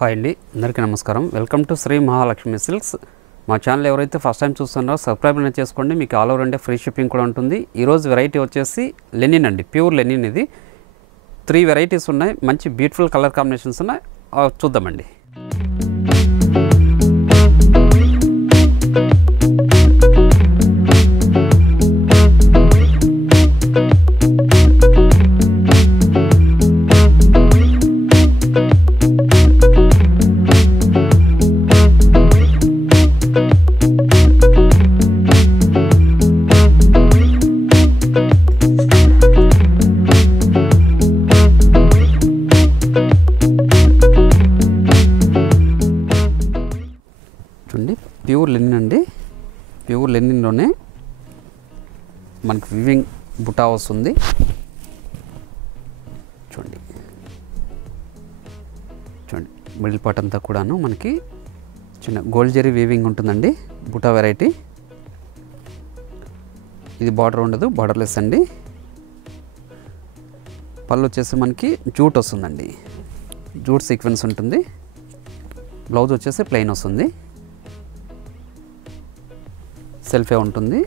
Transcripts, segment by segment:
Hi అండి, అందరికీ నమస్కారం. Welcome to Shri Mahalakshmi silks. మా ఛానల్ ఎవరైతే ఫస్ట్ టైం చూస్తున్నారో సబ్స్క్రైబ్ అనేది చేసుకోండి. మీకు all over India free shipping కూడా ఉంటుంది. ఈరోజు వెరైటీ వచ్చేసి లెనిన్ అండి, ప్యూర్ లెనిన్. ఇది 3 వెరైటీస్ ఉన్నాయి, మంచి బ్యూటిఫుల్ కలర్ కాంబినేషన్స్ ఉన్నాయి. చూద్దామండి. చూడండి, ప్యూర్ లెనిన్ అండి. ప్యూర్ లెనిన్లోనే మనకి వివింగ్ బుటా వస్తుంది. చూడండి చూడండి మిడిల్ పార్ట్ అంతా కూడాను మనకి చిన్న గోల్డ్ జరీ వీవింగ్ ఉంటుందండి. బుటా వెరైటీ ఇది. బార్డర్ ఉండదు, బార్డర్లెస్ అండి. పళ్ళు వచ్చేసి మనకి జూట్ వస్తుందండి, జూట్ సీక్వెన్స్ ఉంటుంది. బ్లౌజ్ వచ్చేసి ప్లెయిన్ వస్తుంది, సెల్ఫే ఉంటుంది.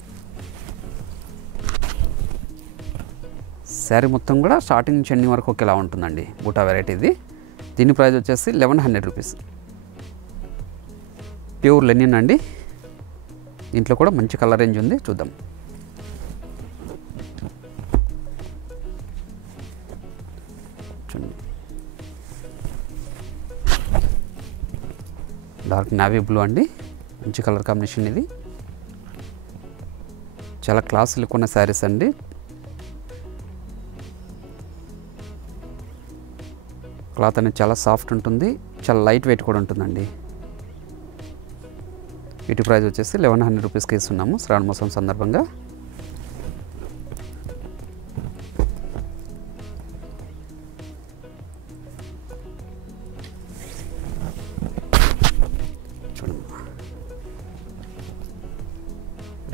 శారీ మొత్తం కూడా స్టార్టింగ్ నుంచి ఎండింగ్ వరకు ఒకేలా ఉంటుందండి. బూటా వెరైటీ ఇది. దీని ప్రైస్ వచ్చేసి 1100 రూపీస్. ప్యూర్ లెనిన్ అండి. దీంట్లో కూడా మంచి కలర్ రేంజ్ ఉంది, చూద్దాం. చూడండి, డార్క్ నావీ బ్లూ అండి, మంచి కలర్ కాంబినేషన్. ఇది చాలా క్లాస్ లుక్ ఉన్న శారీస్ అండి. క్లాత్ అనేది చాలా సాఫ్ట్ ఉంటుంది, చాలా లైట్ వెయిట్ కూడా ఉంటుందండి. వీటి ప్రైస్ వచ్చేసి 1100 రూపీస్కి ఇస్తున్నాము శ్రావణ మాసం సందర్భంగా. చూడండి,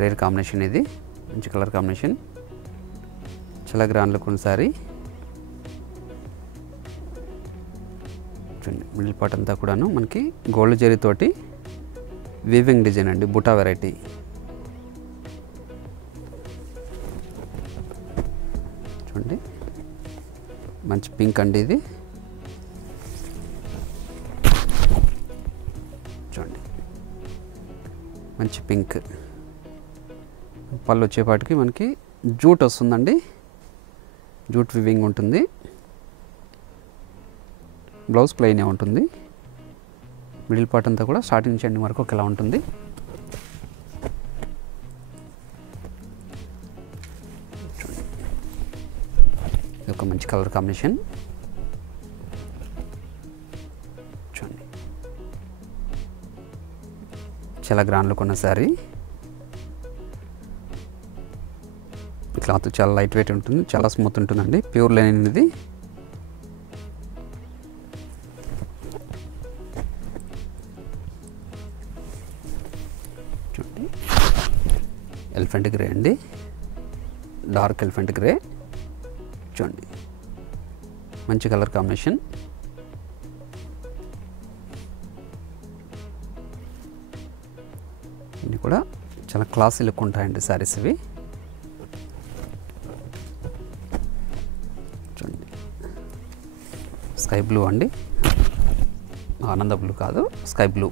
రేర్ కాంబినేషన్ ఇది, మంచి కలర్ కాంబినేషన్. చాలా గ్రాండ్ లుక్ ఉన్న శారీ. చూడండి, మిడిల్ పార్ట్ అంతా కూడాను మనకి గోల్డ్ జరీతోటి వీవింగ్ డిజైన్ అండి. బుటా వెరైటీ. చూడండి, మంచి పింక్ అండి ఇది. చూడండి, మంచి పింక్. పళ్ళు వచ్చేపాటికి మనకి జూట్ వస్తుందండి, జూట్ వివింగ్ ఉంటుంది. బ్లౌజ్ ప్లెయినే ఉంటుంది. మిడిల్ పార్ట్ అంతా కూడా స్టార్టింగ్ నుంచి ఎండింగ్ వరకు ఒకేలా ఉంటుంది. ఇది ఒక మంచి కలర్ కాంబినేషన్. చూడండి, చాలా గ్రాండ్ లుక్ ఉన్న శారీ. క్లాత్ చాలా లైట్ వెయిట్ ఉంటుంది, చాలా స్మూత్ ఉంటుందండి. ప్యూర్ లెనిన్ ఇది. చూడండి, ఎలిఫెంట్ గ్రే అండి, డార్క్ ఎలిఫెంట్ గ్రే. చూడండి, మంచి కలర్ కాంబినేషన్. ఇవి కూడా చాలా క్లాసీ లుక్ ఉంటాయండి శారీస్ ఇవి. చూడండి, స్కై బ్లూ అండి, ఆనంద బ్లూ కాదు, స్కై బ్లూ.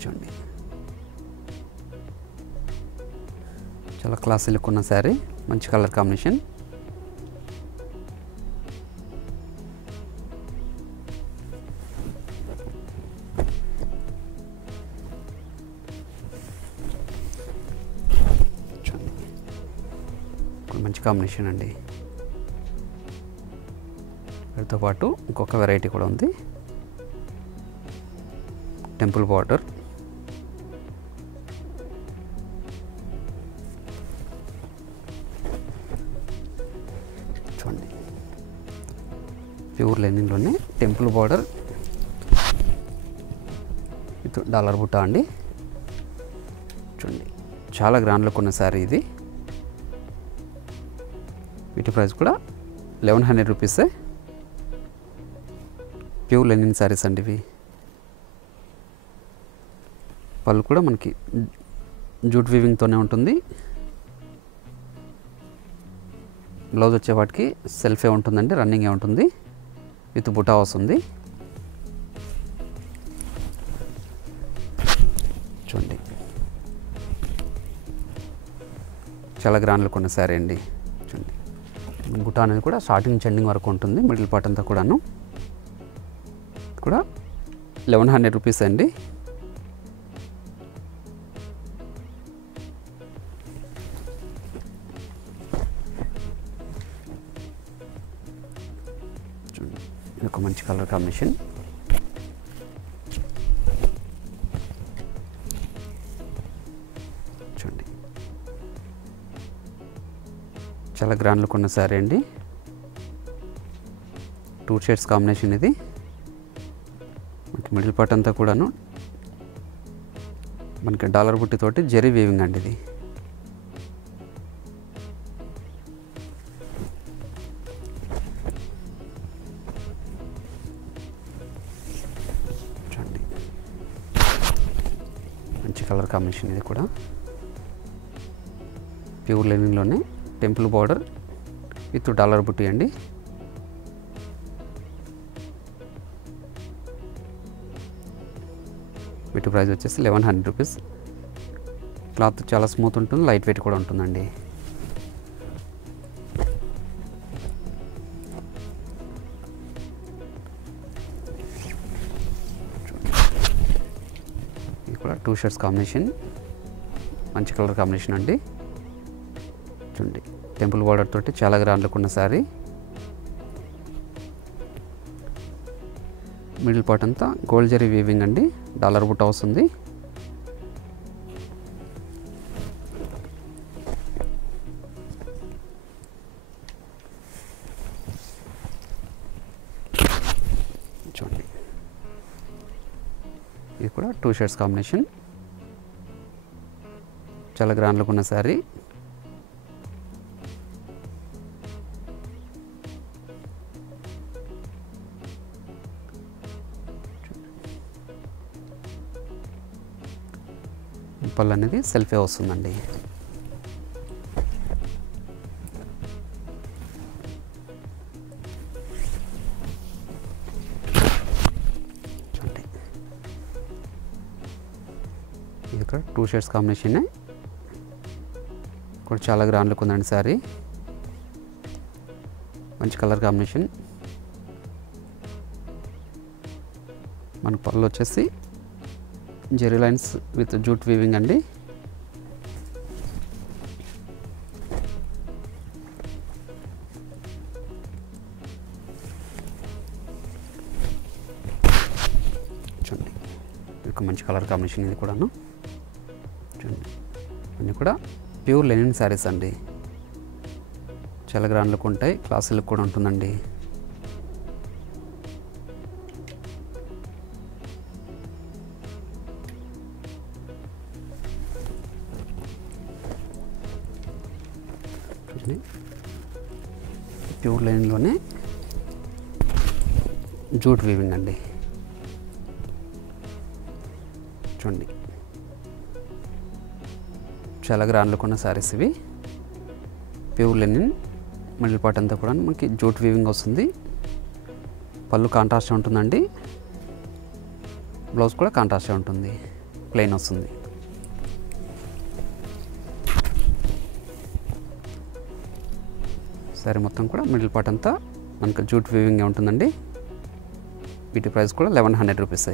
చూడండి, చాలా క్లాసీ లుక్ ఉన్న శారీ, మంచి కలర్ కాంబినేషన్. చూడండి, మంచి కాంబినేషన్ అండి. వీటితో పాటు ఇంకొక వెరైటీ కూడా ఉంది, టెంపుల్ బార్డర్. చూడండి, ప్యూర్ లెనిన్లోనే టెంపుల్ బార్డర్, డాలర్ బుట్ట అండి. చూడండి, చాలా గ్రాండ్ లుక్ ఉన్న శారీ ఇది. వీటి ప్రైస్ కూడా 1100 రూపీసే. ప్యూర్ లెనిన్ శారీస్ అండి ఇవి. పళ్ళు కూడా మనకి జూట్ వీవింగ్తోనే ఉంటుంది. బ్లౌజ్ వచ్చే వాటికి సెల్ఫే ఉంటుందండి, రన్నింగే ఉంటుంది, విత్ బుటా వస్తుంది. చూడండి చాలా గ్రాండ్ లుక్ ఉన్న శారీ అండి. చూడండి బుటా అనేది కూడా స్టార్టింగ్ నుంచి ఎండింగ్ వరకు ఉంటుంది. మిడిల్ పార్ట్ అంతా కూడాను కూడా 1100 రూపీస్ అండి. చూడండి ఇది ఒక మంచి కలర్ కాంబినేషన్. చూడండి చాలా గ్రాండ్ లుక్ ఉన్న శారీ అండి. 2 షేడ్స్ కాంబినేషన్ ఇది. మనకి మిడిల్ పార్ట్ అంతా కూడాను మనకి డాలర్ బుట్టితోటి జెరీ వీవింగ్ అండి ఇది. చూడండి మంచి కలర్ కాంబినేషన్ ఇది కూడా. ప్యూర్ లెనిన్లోనే టెంపుల్ బార్డర్ విత్ డాలర్ బుట్టి అండి. వీటి ప్రైస్ వచ్చేసి 1100 రూపీస్. క్లాత్ చాలా స్మూత్ ఉంటుంది, లైట్ వెయిట్ కూడా ఉంటుందండి. ఇది కూడా 2 షేడ్స్ కాంబినేషన్, మంచి కలర్ కాంబినేషన్ అండి. చూడండి టెంపుల్ బార్డర్ తోటి చాలా గ్రాండ్ లుక్ ఉన్న శారీ. మిడిల్ పార్ట్ అంతా గోల్డ్ జరీ వీవింగ్ అండి, డాలర్ బుట్ట వస్తుంది. చూడండి ఇది కూడా 2 షేడ్స్ కాంబినేషన్, చాలా గ్రాండ్ లుక్ ఉన్న శారీ. పళ్ళు అనేది సెల్ఫే వస్తుందండి. చూడండి ఇది ఇక్కడ 2 షేడ్స్ కాంబినేషన్ కూడా చాలా గ్రాండ్ లుక్ ఉందండి శారీ. మంచి కలర్ కాంబినేషన్. మన పళ్ళు వచ్చేసి zari lines with jute weaving అండి. చూడండి ఇది మంచి కలర్ కాంబినేషన్ ఇది కూడాను. చూడండి అన్నీ కూడా ప్యూర్ లెనిన్ శారీస్ అండి. చాలా గ్రాండ్ లుక్ ఉంటాయి, క్లాసీ లుక్ కూడా ఉంటుందండి. ప్యూర్ లైన్లోనే జూట్ వీవింగ్ అండి. చూడండి చాలా గ్రాండ్ లుక్ ఉన్న శారీస్ ఇవి. ప్యూర్ లెనిన్, మిడిల్ పార్ట్ అంతా కూడా మనకి జూట్ వీవింగ్ వస్తుంది. పళ్ళు కాంట్రాస్ట్ ఉంటుందండి, బ్లౌజ్ కూడా కాంట్రాస్ట్ ఉంటుంది, ప్లెయిన్ వస్తుంది. శారీ మొత్తం కూడా మిడిల్ పార్ట్ అంతా మనకు జూట్ వీవింగ్ ఉంటుందండి. వీటి ప్రైస్ కూడా 1100 రూపీస్.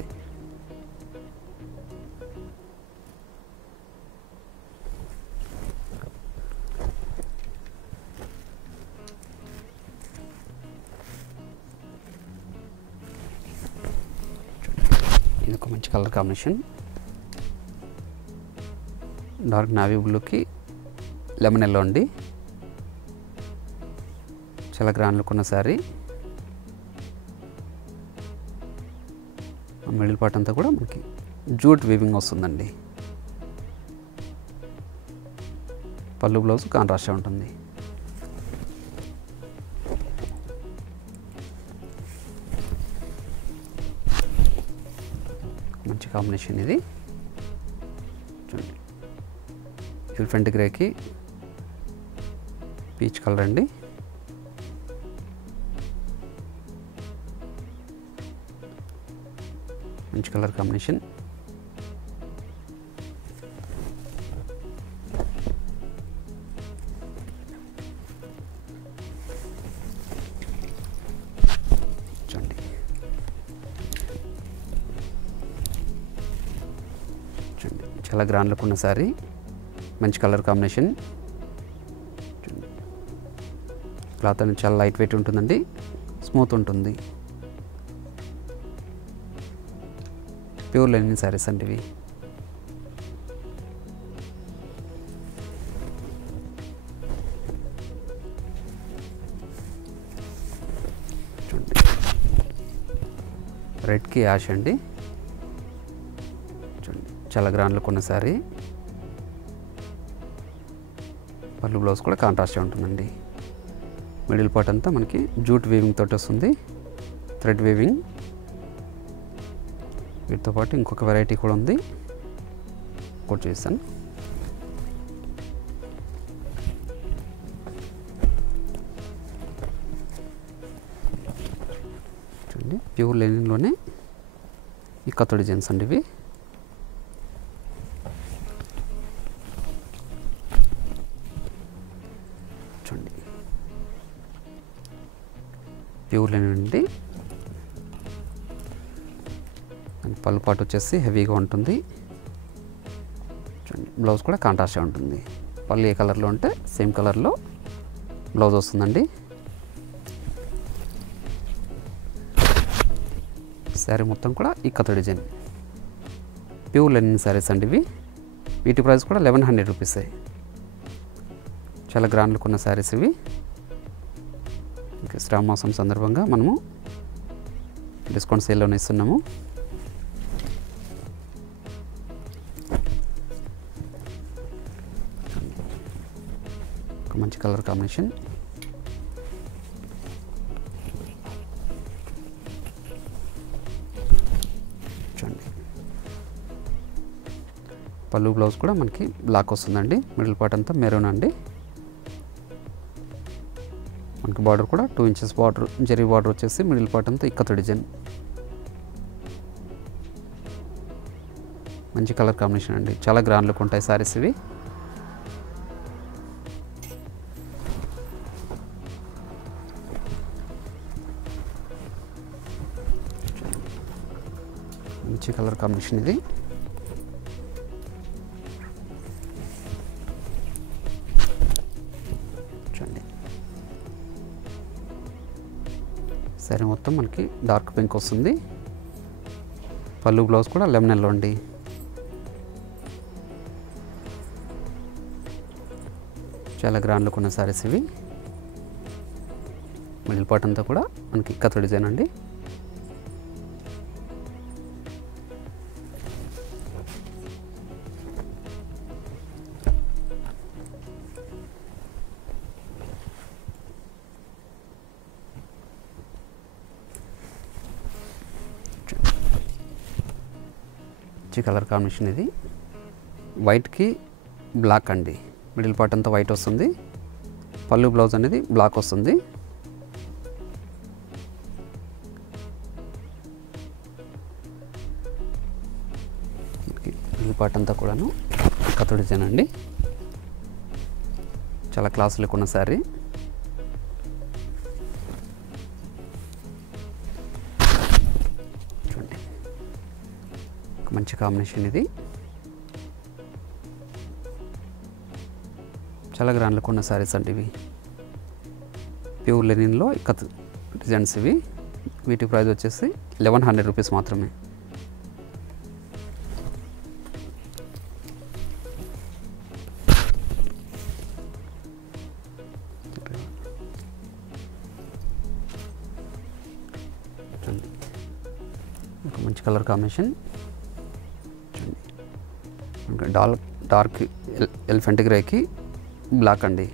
ఇది ఒక మంచి కలర్ కాంబినేషన్, డార్క్ నావీ బ్లూకి లెమన్ ఎల్లో అండి. చాలా గ్రాండ్ లుక్ ఉన్న శారీ. మిడిల్ పార్ట్ అంతా కూడా మనకి జూట్ వీవింగ్ వస్తుందండి. పళ్ళు బ్లౌజ్ కాంట్రాస్ట్ ఉంటుంది. మంచి కాంబినేషన్ ఇది చూడండి. ఎలిఫెంట్ గ్రేకి పీచ్ కలర్ అండి. మంచి కలర్ కాంబినేషన్. చూడండి చాలా గ్రాండ్ లుక్ ఉన్న శారీ, మంచి కలర్ కాంబినేషన్. క్లాత్ అనేది చాలా లైట్ వెయిట్ ఉంటుందండి, స్మూత్ ఉంటుంది. ప్యూర్ లెనిన్ శారీస్ అండి ఇవి. చూడండి రెడ్కి యాష్ అండి. చూడండి చాలా గ్రాండ్ లుక్ ఉన్న శారీ. పళ్ళు బ్లౌజ్ కూడా కాంట్రాస్ట్గా ఉంటుందండి. మిడిల్ పార్ట్ అంతా మనకి జూట్ వీవింగ్ తోటి వస్తుంది, థ్రెడ్ వీవింగ్. వీటితో పాటు ఇంకొక వెరైటీ కూడా ఉంది, కూడా చూస్తాను. చూడండి ప్యూర్ లెనిన్లోనే ఈ కత్త డిజైన్స్ అండి ఇవి. చూడండి ప్యూర్ లెనిన్ అండి. పళ్ళు పాటు వచ్చేసి హెవీగా ఉంటుంది. చూడండి బ్లౌజ్ కూడా కాంట్రాస్ట్గా ఉంటుంది. పళ్ళు ఏ కలర్లో ఉంటే సేమ్ కలర్లో బ్లౌజ్ వస్తుందండి. శారీ మొత్తం కూడా ఈ కథ డిజైన్ ప్యూర్ లెనిన్ శారీస్ అండి ఇవి. వీటి ప్రైస్ కూడా 1100 రూపీసే. చాలా గ్రాండ్ లుక్ ఉన్న శారీస్ ఇవి. ఇంకా శ్రావణ మాసం సందర్భంగా మనము డిస్కౌంట్ సేల్లోనే ఇస్తున్నాము. మంచి కలర్ కాంబినేషన్. చూడండి పళ్ళు బ్లౌజ్ కూడా మనకి బ్లాక్ వస్తుందండి. మిడిల్ పార్ట్ అంతా మెరూన్ అండి. మనకి బార్డర్ కూడా 2 ఇంచెస్ బార్డర్, జరీ బార్డర్ వచ్చేసి మిడిల్ పార్ట్ అంతా ఇక్కత డిజైన్. మంచి కలర్ కాంబినేషన్ అండి. చాలా గ్రాండ్ లుక్ ఉంటాయి సారీస్ ఇవి. మంచి కలర్ కాంబినేషన్ ఇది. చూడండి శారీ మొత్తం మనకి డార్క్ పింక్ వస్తుంది. పళ్ళు బ్లౌజ్ కూడా లెమన్ ఎల్లో అండి. చాలా గ్రాండ్ లుక్ ఉన్న శారీస్ ఇవి. మిడిల్ పార్ట్ అంతా కూడా మనకి కథ డిజైన్ అండి. మంచి కలర్ కాంబినేషన్ ఇది. వైట్కి బ్లాక్ అండి. మిడిల్ పార్ట్ అంతా వైట్ వస్తుంది. పళ్ళు బ్లౌజ్ అనేది బ్లాక్ వస్తుంది. మిడిల్ పార్ట్ అంతా కూడాను కథ డిజైన్ అండి. చాలా క్లాస్ లుక్ ఉన్న శారీ. చూడండి మంచి కాంబినేషన్ ఇది. చాలా గ్రాండ్ లుక్ ఉన్న శారీస్ అండి ఇవి. ప్యూర్ లెనిన్లో ఇక్కత్ డిజైన్స్ ఇవి. వీటి ప్రైస్ వచ్చేసి 1100 రూపీస్ మాత్రమే. ఒక మంచి కలర్ కాంబినేషన్. డార్క్ ఎలిఫెంట్ గ్రేకి బ్లాక్ అండి.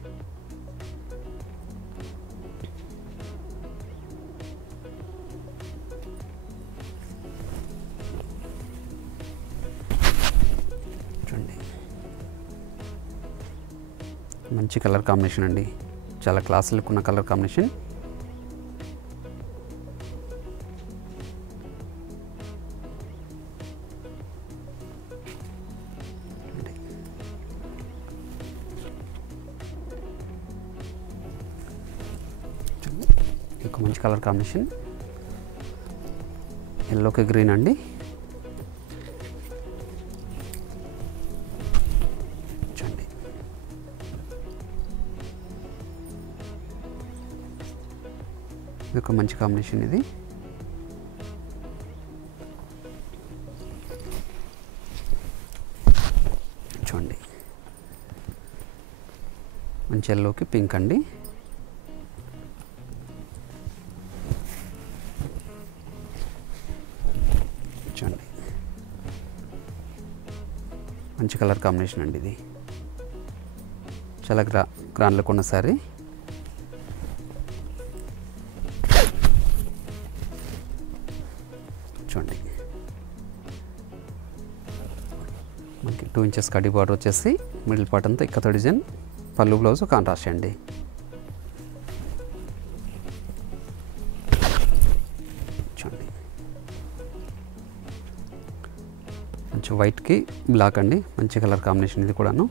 మంచి కలర్ కాంబినేషన్ అండి, చాలా క్లాస్ లుక్ ఉన్న కలర్ కాంబినేషన్. ఇంకో మంచి కలర్ కాంబినేషన్, ఎల్లోకి గ్రీన్ అండి. చూడండి ఇది ఒక మంచి కాంబినేషన్. ఇది చూడండి మంచి ఎల్లోకి పింక్ అండి. చూడండి మంచి కలర్ కాంబినేషన్ అండి, ఇది చాలా గ్రాండ్ లుక్ ఉన్న సారీ. చూడండి మనకి 2 ఇంచెస్ కడ్డీ బార్డర్ వచ్చేసి మిడిల్ పార్ట్ అంతా ఇక్కత డిజైన్, పళ్ళు బ్లౌజ్ కాంట్రాస్ట్ అండి. చూడండి మంచి వైట్కి బ్లాక్ అండి, మంచి కలర్ కాంబినేషన్ ఇది కూడాను.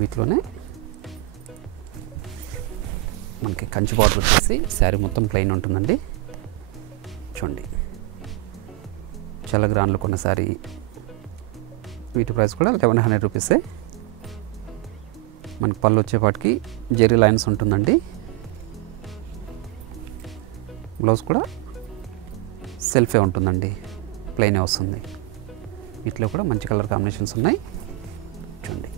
వీటిలోనే మనకి కంచి బార్డర్ వచ్చేసి శారీ మొత్తం ప్లెయిన్ ఉంటుందండి. చూడండి చాలా గ్రాండ్ లుక్ ఉన్న శారీ. వీటి ప్రైస్ కూడా 1100 రూపీసే. మనకి పళ్ళు వచ్చేపాటికి జెరీ లైన్స్ ఉంటుందండి. బ్లౌజ్ కూడా సెల్ఫే ఉంటుందండి, ప్లెయినే వస్తుంది. వీటిలో కూడా మంచి కలర్ కాంబినేషన్స్ ఉన్నాయి. చూడండి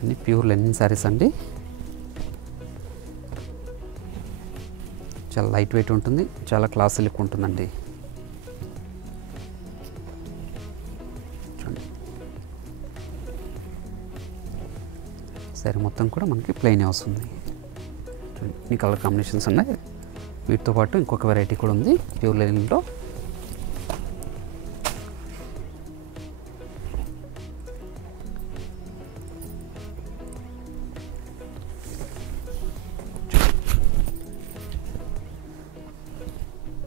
అన్ని ప్యూర్ లెనిన్ శారీస్ అండి, చాలా లైట్ వెయిట్ ఉంటుంది, చాలా క్లాసీ లుక్ ఉంటుందండి. చూడండి శారీ మొత్తం కూడా మనకి ప్లెయిన్ వస్తుంది. చూడండి ఈ కలర్ కాంబినేషన్స్ ఉన్నాయి. వీటితో పాటు ఇంకొక వెరైటీ కూడా ఉంది ప్యూర్ లెనిన్లో.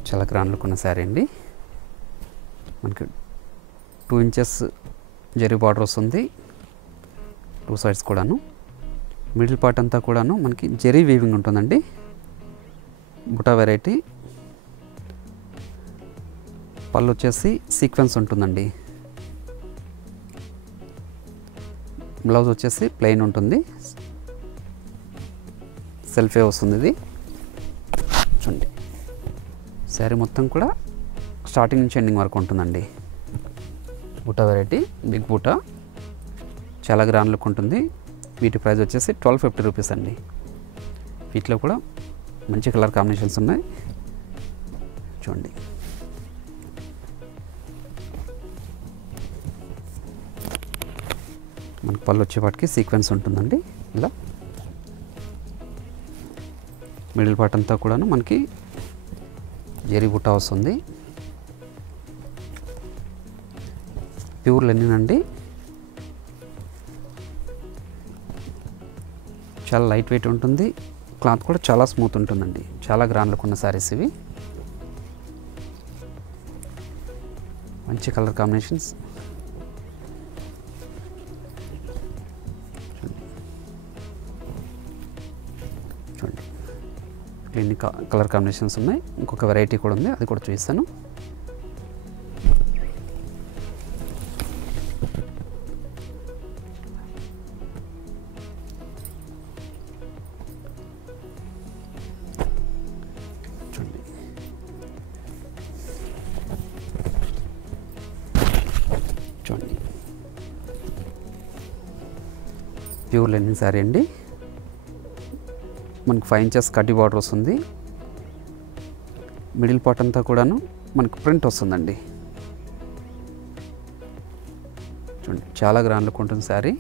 చాలా గ్రాండ్ లుక్ ఉన్న శారీ అండి. మనకి 2 ఇంచెస్ జరీ బార్డర్ వస్తుంది, 2 సైడ్స్ కూడాను. మిడిల్ పార్ట్ అంతా కూడాను మనకి జరీ వీవింగ్ ఉంటుందండి, బుటా వెరైటీ. పళ్ళు వచ్చేసి సీక్వెన్స్ ఉంటుందండి. బ్లౌజ్ వచ్చేసి ప్లెయిన్ ఉంటుంది, సెల్ఫే వస్తుంది. ఇది చూడండి శారీ మొత్తం కూడా స్టార్టింగ్ నుంచి ఎండింగ్ వరకు ఉంటుందండి. బుటా వెరైటీ, బిగ్ బుటా, చాలా గ్రాండ్ లుక్ ఉంటుంది. వీటి ప్రైస్ వచ్చేసి 1250 రూపీస్ అండి. వీటిలో కూడా మంచి కలర్ కాంబినేషన్స్ ఉన్నాయి. చూడండి మనకు పళ్ళు వచ్చేపాటికి సీక్వెన్స్ ఉంటుందండి. ఇలా మిడిల్ పార్ట్ అంతా కూడాను మనకి జరీ బుట్ట వస్తుంది. ప్యూర్ లెనిన్ అండి, చాలా లైట్ వెయిట్ ఉంటుంది. క్లాత్ కూడా చాలా స్మూత్ ఉంటుందండి. చాలా గ్రాండ్ లుక్ ఉన్న శారీస్ ఇవి. మంచి కలర్ కాంబినేషన్స్. చూడండి ఇన్ని కలర్ కాంబినేషన్స్ ఉన్నాయి. ఇంకొక వెరైటీ కూడా ఉంది, అది కూడా చూపిస్తాను. చూడండి చూడండి ప్యూర్ లెనిన్ శారీ అండి. మనకు 5 ఇంచెస్ కడ్డీ బార్డర్ వస్తుంది. మిడిల్ పార్ట్ అంతా కూడాను మనకు ప్రింట్ వస్తుందండి. చూడండి చాలా గ్రాండ్ లుక్ ఉంటుంది శారీ.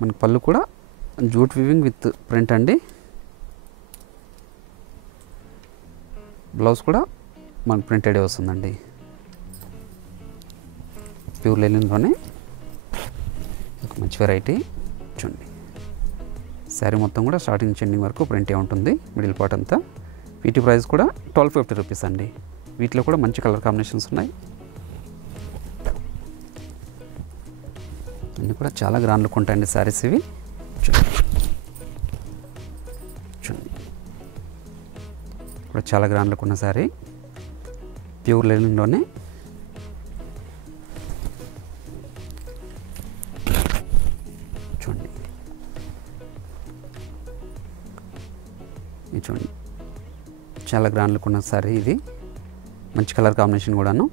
మనకు పళ్ళు కూడా జూట్ వీవింగ్ విత్ ప్రింట్ అండి. బ్లౌజ్ కూడా మనకు ప్రింటెడే వస్తుందండి. ప్యూర్ లెనిన్లోనే ఒక మంచి వెరైటీ. చూడండి శారీ మొత్తం కూడా స్టార్టింగ్ నుంచి ఎండింగ్ వరకు ప్రింటే ఉంటుంది. మిడిల్ పార్ట్ అంతా. వీటి ప్రైస్ కూడా 1250 రూపీస్ అండి. వీటిలో కూడా మంచి కలర్ కాంబినేషన్స్ ఉన్నాయి. అన్నీ కూడా చాలా గ్రాండ్ లుక్ ఉంటాయండి శారీస్ ఇవి. చూడండి కూడా చాలా గ్రాండ్ లుక్ ఉన్న శారీ. ప్యూర్ లెనిన్లోనే చూడండి. ఇది చూడండి చాలా గ్రాండ్ లుక్ ఉన్న శారీ ఇది. మంచి కలర్ కాంబినేషన్ కూడాను.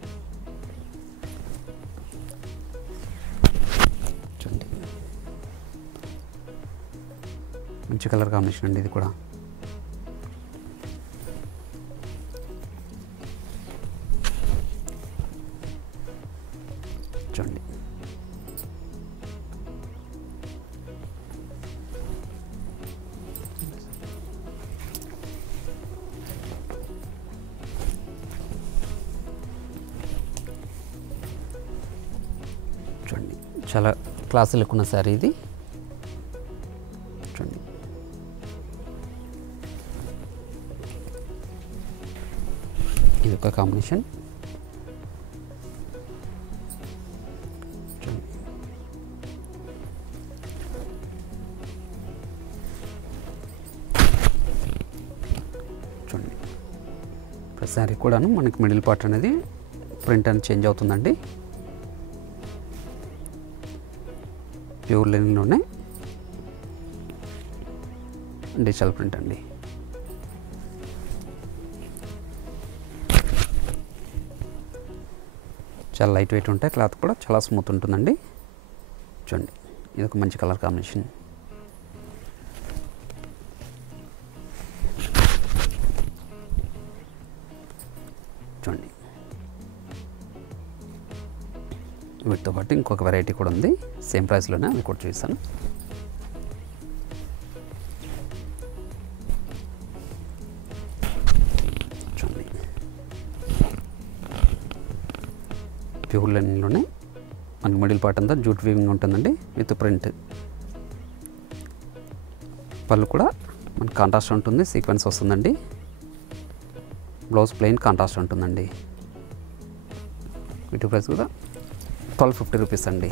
చూడండి మంచి కలర్ కాంబినేషన్ అండి ఇది కూడా. చూడండి చూడండి చాలా క్లాస్ లుక్ ఉన్న శారీ ఇది. చూడండి ఇది ఒక కాంబినేషన్. చూడండి ప్రతి శారీ కూడాను మనకి మిడిల్ పార్ట్ అనేది ప్రింట్ అనేది చేంజ్ అవుతుందండి. ప్యూర్ లెనిన్లోనే డిజిటల్ ప్రింట్ అండి. చాలా లైట్ వెయిట్ ఉంటాయి. క్లాత్ కూడా చాలా స్మూత్ ఉంటుందండి. చూడండి ఇది ఒక మంచి కలర్ కాంబినేషన్. చూడండి వీటితో పాటు ఇంకొక వెరైటీ కూడా ఉంది. సేమ్ ప్రైస్లోనే అది కూడా చూపిస్తాను. చూడండి ప్యూర్ లెనిన్లోనే మనకి మిడిల్ పార్ట్ అంతా జూట్ వీవింగ్ ఉంటుందండి విత్ ప్రింట్. పళ్ళు కూడా మనకి కాంట్రాస్ట్ ఉంటుంది. సీక్వెన్స్ వస్తుందండి. బ్లౌజ్ ప్లెయిన్ కాంట్రాస్ట్ ఉంటుందండి. వీటి ప్రైస్ కూడా 1250 రూపీస్ అండి.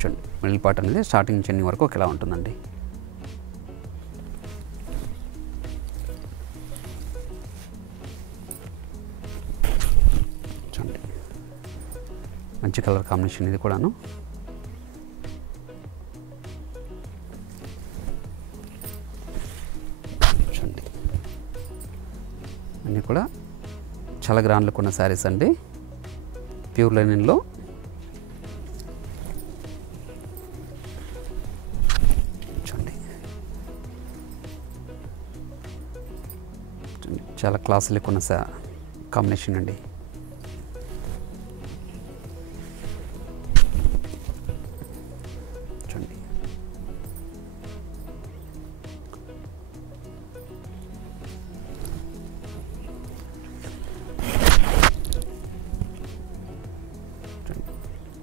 చూడండి మిడిల్ పార్ట్ అనేది స్టార్టింగ్ నుంచి ఎండింగ్ వరకు ఒకేలా ఉంటుందండి. చూడండి మంచి కలర్ కాంబినేషన్ ఇది కూడాను. చూడండి అన్నీ కూడా చాలా గ్రాండ్ లుక్ ఉన్న శారీస్ అండి. ప్యూర్ లెనిన్లో చూడండి చాలా క్లాస్ లుక్ ఉన్న కాంబినేషన్ అండి. చూడండి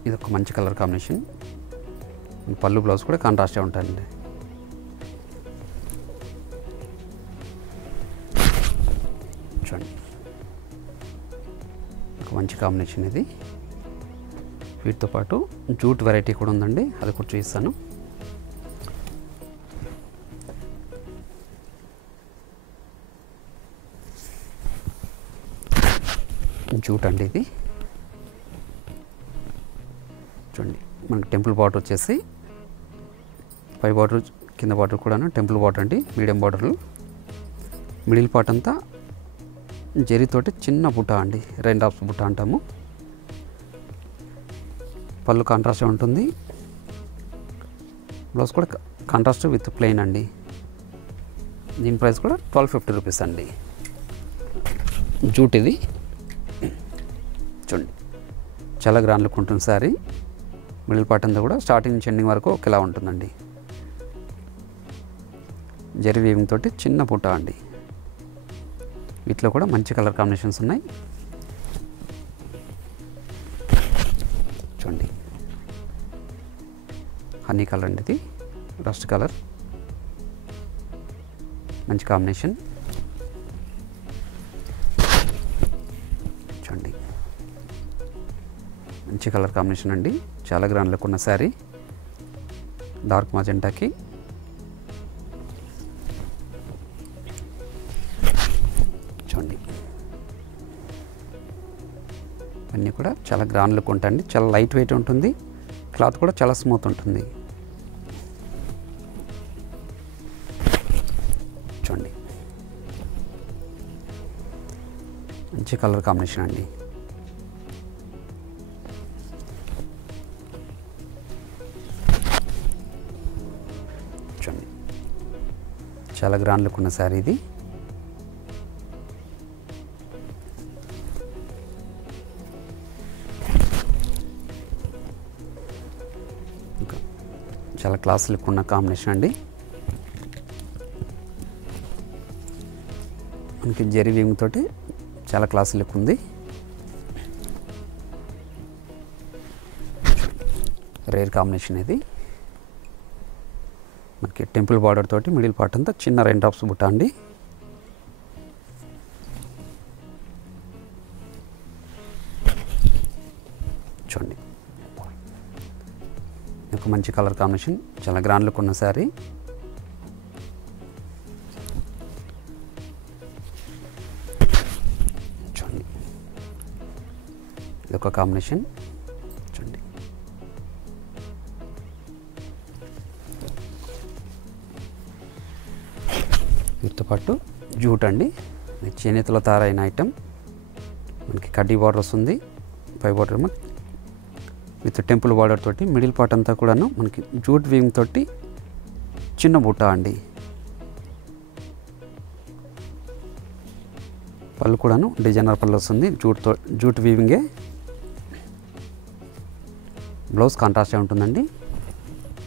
ఇది ఒక మంచి కలర్ కాంబినేషన్. పళ్ళు బ్లౌజ్ కూడా కాంట్రాస్టే ఉంటాయండి. చూడండి ఒక మంచి కాంబినేషన్ ఇది. వీటితో పాటు జూట్ వెరైటీ కూడా ఉందండి. అది కూడా చూపిస్తాను. జూట్ అండి ఇది. చూడండి మనకి టెంపుల్ బార్డర్ వచ్చేసి పై బార్డర్ కింద బార్డర్ కూడా టెంపుల్ బార్డర్ అండి. మీడియం బార్డర్లు. మిడిల్ పార్ట్ అంతా జరీతోటి చిన్న బుట్ట అండి. రెయిన్ డ్రాప్స్ బుట్ట అంటాము. పళ్ళు కాంట్రాస్ట్ ఉంటుంది. బ్లౌజ్ కూడా కాంట్రాస్ట్ విత్ ప్లెయిన్ అండి. దీని ప్రైస్ కూడా 1250 రూపీస్ అండి. జూట్ ఇది. చూడండి చాలా గ్రాండ్ లుక్ ఉంటుంది శారీ. మిడిల్ పార్ట్ అంతా కూడా స్టార్టింగ్ నుంచి ఎండింగ్ వరకు ఒకేలా ఉంటుందండి. జరీ వీవింగ్ తోటి చిన్న బుట్ట అండి. వీటిలో కూడా మంచి కలర్ కాంబినేషన్స్ ఉన్నాయి. చూడండి, హనీ కలర్ అండి, ఇది రస్ట్ కలర్, మంచి కాంబినేషన్. చూడండి, మంచి కలర్ కాంబినేషన్ అండి. చాలా గ్రాండ్ లుక్ ఉన్న శారీ, డార్క్ మజెంటాకి చూడండి, అన్నీ కూడా చాలా గ్రాండ్ లుక్ ఉంటాయండి. చాలా లైట్ వెయిట్ ఉంటుంది, క్లాత్ కూడా చాలా స్మూత్ ఉంటుంది. చూడండి, మంచి కలర్ కాంబినేషన్ అండి. చూడండి, చాలా గ్రాండ్ లుక్ ఉన్న శారీ ఇది. చాలా క్లాస్ లుక్ ఉన్న కాంబినేషన్ అండి. మనకి జరీ వీవింగ్ తోటి చాలా క్లాస్ లుక్ ఉంది. రేర్ కాంబినేషన్ ఇది. మనకి టెంపుల్ బార్డర్ తోటి మిడిల్ పార్ట్ అంతా చిన్న రెయిన్ డ్రాప్స్ బుట్ట అండి. చూడండి, ఒక మంచి కలర్ కాంబినేషన్, చాలా గ్రాండ్ లుక్ ఉన్న శారీ. చూడండి, ఇది ఒక కాంబినేషన్. చూడండి, వీటితో పాటు జూట్ అండి, చేనేతలో తయారైన ఐటమ్. మనకి కడ్డీ బార్డర్ వస్తుంది, పై బార్డర్ ఏమో విత్ టెంపుల్ బార్డర్ తోటి, మిడిల్ పార్ట్ అంతా కూడాను మనకి జూట్ వీవింగ్ తోటి చిన్న బుట్ట అండి. పళ్ళు కూడాను డిజైనర్ పళ్ళు వస్తుంది, జూట్ వీవింగే. బ్లౌజ్ కాంట్రాస్ట్ ఉంటుందండి,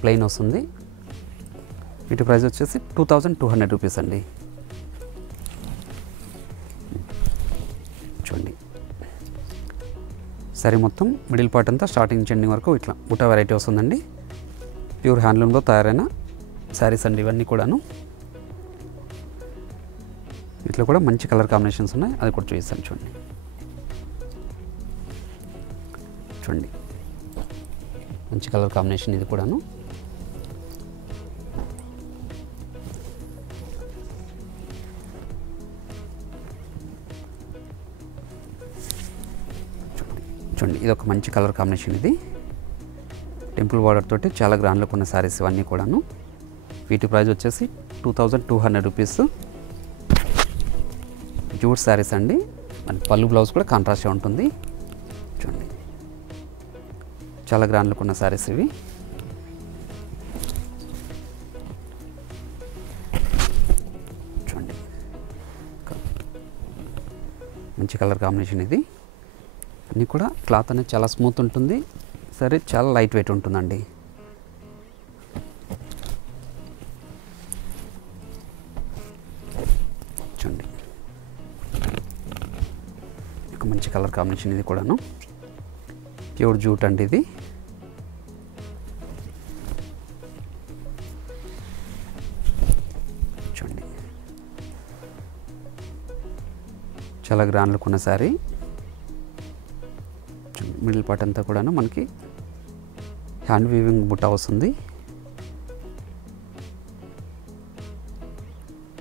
ప్లెయిన్ వస్తుంది. వీటి ప్రైస్ వచ్చేసి 2200 రూపీస్ అండి. చూడండి, సరే మొత్తం మిడిల్ పార్ట్ అంతా స్టార్టింగ్ ఎండింగ్ వరకు ఇట్లా బుట్ట వెరైటీ వస్తుందండి. ప్యూర్ హ్యాండ్లూమ్లో తయారైన శారీస్ అండి ఇవన్నీ కూడాను. ఇట్లా కూడా మంచి కలర్ కాంబినేషన్స్ ఉన్నాయి, అది కూడా చూపిస్తాను. చూడండి, చూడండి, మంచి కలర్ కాంబినేషన్ ఇది కూడాను. చూడండి, ఇది ఒక మంచి కలర్ కాంబినేషన్ ఇది. టెంపుల్ బార్డర్ తోటి చాలా గ్రాండ్ లుక్ ఉన్న శారీస్ ఇవన్నీ కూడాను. వీటి ప్రైస్ వచ్చేసి 2200 రూపీస్. జూట్ శారీస్ అండి, మన పళ్ళు బ్లౌజ్ కూడా కాంట్రాస్ట్గా ఉంటుంది. చూడండి, చాలా గ్రాండ్ లుక్ ఉన్న శారీస్ ఇవి. చూడండి, మంచి కలర్ కాంబినేషన్ ఇది. అన్నీ కూడా క్లాత్ అనేది చాలా స్మూత్ ఉంటుంది, సరే చాలా లైట్ వెయిట్ ఉంటుందండి. చూడండి, ఒక మంచి కలర్ కాంబినేషన్ ఇది కూడాను. ప్యూర్ జూట్ అండి ఇది. చూడండి, చాలా గ్రాండ్ లుక్ ఉన్న శారీ. మిడిల్ పార్ట్ అంతా కూడాను మనకి హ్యాండ్ వీవింగ్ బుట్ట వస్తుంది.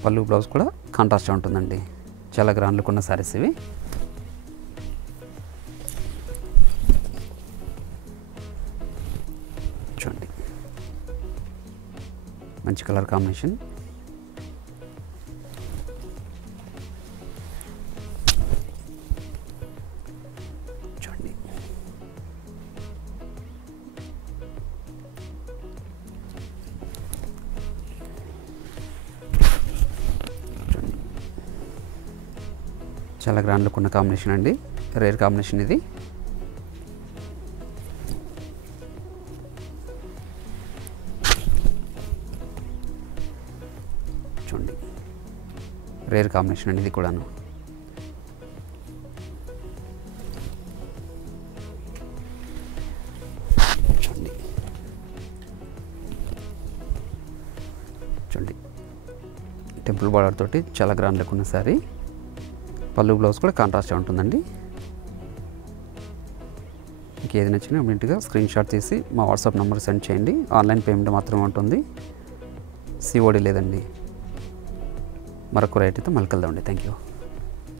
పళ్ళు బ్లౌజ్ కూడా కాంట్రాస్ట్గా ఉంటుందండి. చాలా గ్రాండ్ లుక్ ఉన్న శారీస్ ఇవి. చూడండి, మంచి కలర్ కాంబినేషన్. చూడండి, చాలా గ్రాండ్ లుక్ ఉన్న కాంబినేషన్ అండి, రేర్ కాంబినేషన్ ఇది. చూడండి రేర్ కాంబినేషన్ అండి ఇది కూడాను. చూడండి చూడండి టెంపుల్ బార్డర్ తోటి చాలా గ్రాండ్ లుక్ ఉన్న శారీ. పళ్ళు బ్లౌజ్ కూడా కాంట్రాస్ట్ ఉంటుందండి. మీకు ఏది నచ్చినా ఇమీడియట్గా స్క్రీన్ షాట్ తీసి మా వాట్సాప్ నెంబర్ సెండ్ చేయండి. ఆన్లైన్ పేమెంట్ మాత్రమే ఉంటుంది, సిఓడి లేదండి. మరొక రైట్తో మళ్ళీ కలుద్దామండి. Thank you.